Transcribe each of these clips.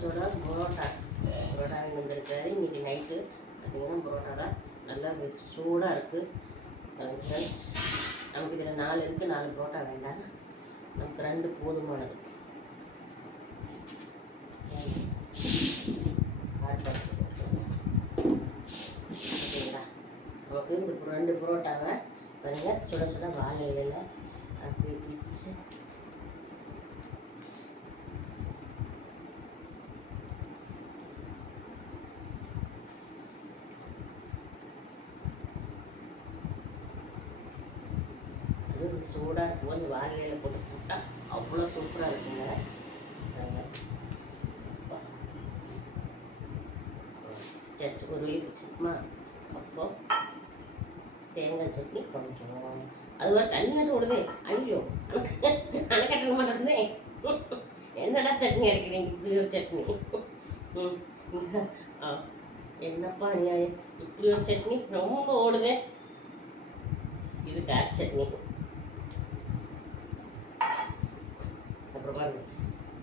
சுட பரோட்டா வாங்கி வந்திருக்காரு. இன்றைக்கி நைட்டு பார்த்திங்கன்னா பரோட்டா தான் நல்லா சூடாக இருக்குது ஃப்ரெண்ட்ஸ். நமக்கு இதில் 4 இருக்குது, 4 பரோட்டா வேண்டாம், நமக்கு 2 போதுமானது. ஓகேங்களா? நமக்கு இந்த 2 பரோட்டாவை பாருங்கள் சுட சுட வாழை இலையில் அப்படி பிடிச்சி அது சூடாக இருக்கும்போது வாழை இலையில் போட்டு சாப்பிட்டா அவ்வளோ சூப்பராக இருக்குங்க. சர்ச்சி ஒரு வெளியே வச்சுக்குமா, அப்போ தேங்காய் சட்னி கொஞ்சம் அது மாதிரி தண்ணியாட்டு விடுதே. ஐயோ அணைக்கட்ட மாட்டேங்குதே, என்னடா சட்னி அரைக்கிறீங்க இப்படி ஒரு சட்னி. என்னப்பா அநியாயம், இப்படி ஒரு சட்னி ரொம்ப ஓடுதே. இது கார சட்னி. அப்புறம் பாருங்க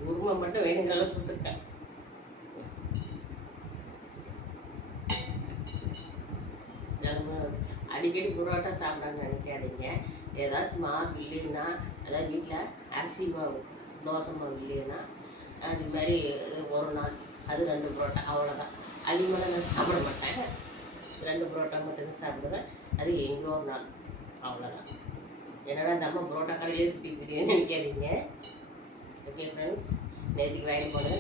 குருமா மட்டும் வேணுங்கிற அளவுக்கு கொடுத்துருக்கேன். அடிக்கடி புரோட்டா சாப்பிடான்னு நினைக்காதீங்க. ஏதாச்சும் மாவு இல்லைன்னா, அதாவது வீட்டில் அரிசி மாவு தோசை மாவு இல்லைன்னா அது மாதிரி ஒரு நாள் அது 2 புரோட்டா அவ்வளோதான். அதிகமாக நான் சாப்பிட மாட்டேன், 2 புரோட்டா மட்டும் சாப்பிடுவேன். அது எங்கேயோ ஒரு நாள் அவ்வளோதான். என்னடா இந்த அம்மா புரோட்டா கடையிலே சுற்றிக்கிட்டீங்கன்னு நினைக்காதீங்க. ஓகே ஃப்ரெண்ட்ஸ், நேற்றுக்கு வாங்கி போனது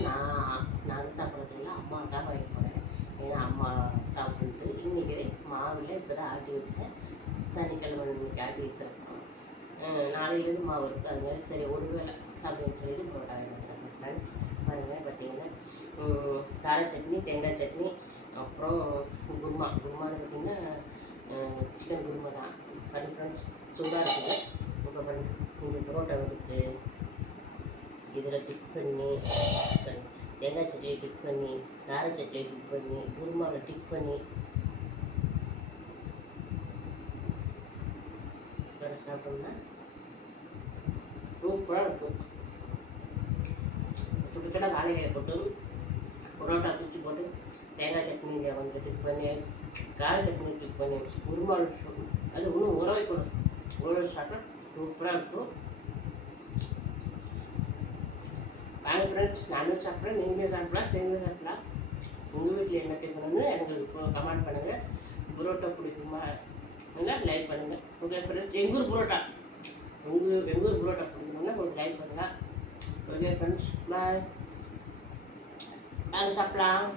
நாங்கள் சாப்பிட்றதில்ல, அம்மாவுக்காக வாங்கி போனேன். ஏன்னா அம்மா சாப்பிட்டு இன்றைக்கி மாவில் இப்போ தான் ஆட்டி வச்சேன். சனிக்கிழமை இன்றைக்கி ஆட்டி வச்சிருக்கோம். நாளையிலேருந்து மாவு இருக்குது, அது மாதிரி சரி ஒரு வேளை அப்படின்னு சொல்லிட்டு புரோட்டா வாங்கிட்டு ஃப்ரெண்ட்ஸ். பாருங்கள் பார்த்தீங்கன்னா கார சட்னி, தேங்காய் சட்னி, அப்புறம் குருமான்னு பார்த்திங்கன்னா சிக்கன் குருமா தான் பண்ணி ஃப்ரெண்ட்ஸ். சூடாக இருக்குது. இப்போ பண்ணி இந்த புரோட்டா எடுத்து இதில் டிக் பண்ணி தேங்காய் சட்னியை டிக் பண்ணி, கார சட்னியை டிக் பண்ணி, குருமாவில் டிக் பண்ணி சாப்பிட்டோம்னா சூப்பராக இருக்கும். சுட்டு சுட வாழையில போட்டு புரோட்டா குச்சி போட்டு தேங்காய் சட்னியை வந்து டிக் பண்ணி, கார சட்னி டிக் பண்ணி, குருமாவில் அது இன்னும் ஊற வைக்கணும். ஊற வச்சு சாப்பிட்டா சூப்பராக இருக்கும். வாங்க ஃப்ரெண்ட்ஸ், நானும் சாப்பிட்றேன், நீங்களே சாப்பிடலாம், சேர்ந்து சாப்பிடலாம். உங்கள் வீட்டில் என்ன கேட்கணும்னு எனக்கு கமெண்ட் பண்ணுங்கள். புரோட்டா பிடிக்குமா இல்லை லைக் பண்ணுங்கள். ஓகே ஃப்ரெண்ட்ஸ், எங்கூர் புரோட்டா எங்கூர் புரோட்டா பிடிக்கணும்னா உங்களுக்கு லைக் பண்ணுங்கள். ஓகே ஃப்ரெண்ட்ஸ், பாய். நாங்கள் சாப்பிடலாம்.